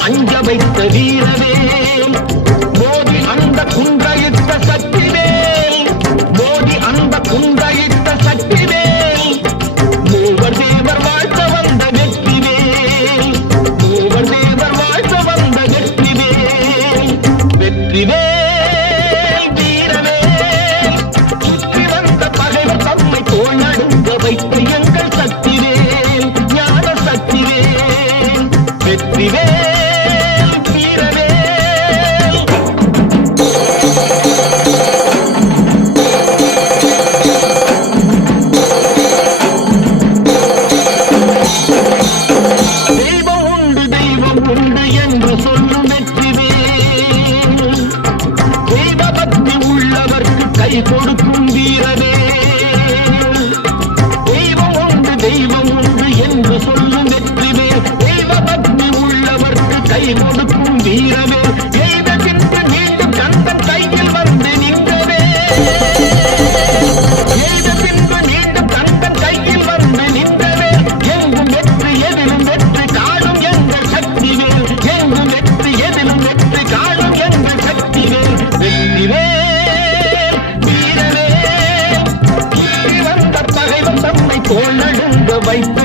அஞ்ச வைத்த வீரவே மோதி அந்த குன்றையிட்ட சக்திவே மோதி அந்த குன்றையிட்ட சக்திவே மூவர் தேவர் வாழ்த்த வந்த வெற்றிவே மூவர் தேவர் வாழ்த்த வந்த வெற்றிவே வெற்றிவே வீரவே சுற்றி வந்த பகைவர் தம்மை தோல் நடுங்க வைத்த எங்கள் சக்திவே ஞான சக்திவே வெற்றிவே கொடுக்கும் வீரவே தெய்வம் உண்டு என்று சொல்லும் வெற்றிவே தெய்வ பக்தி உள்ளவர்க்கு கை கொடுக்கும் வீரவே எய்த பின்பு மீண்டும் கந்தன் கையில் வந்து நின்றவே எய்த பின்பு மீண்டும் கந்தன் கையில் வந்து நின்றவே எங்கும் வெற்றி எதிலும் வெற்றி காணும் எங்கள் சக்திவே எங்கும் வெற்றி எதிலும் வெற்றி காணும் எங்கள் சக்திவே வெற்றிவே தோல் நடுங்க வைத்து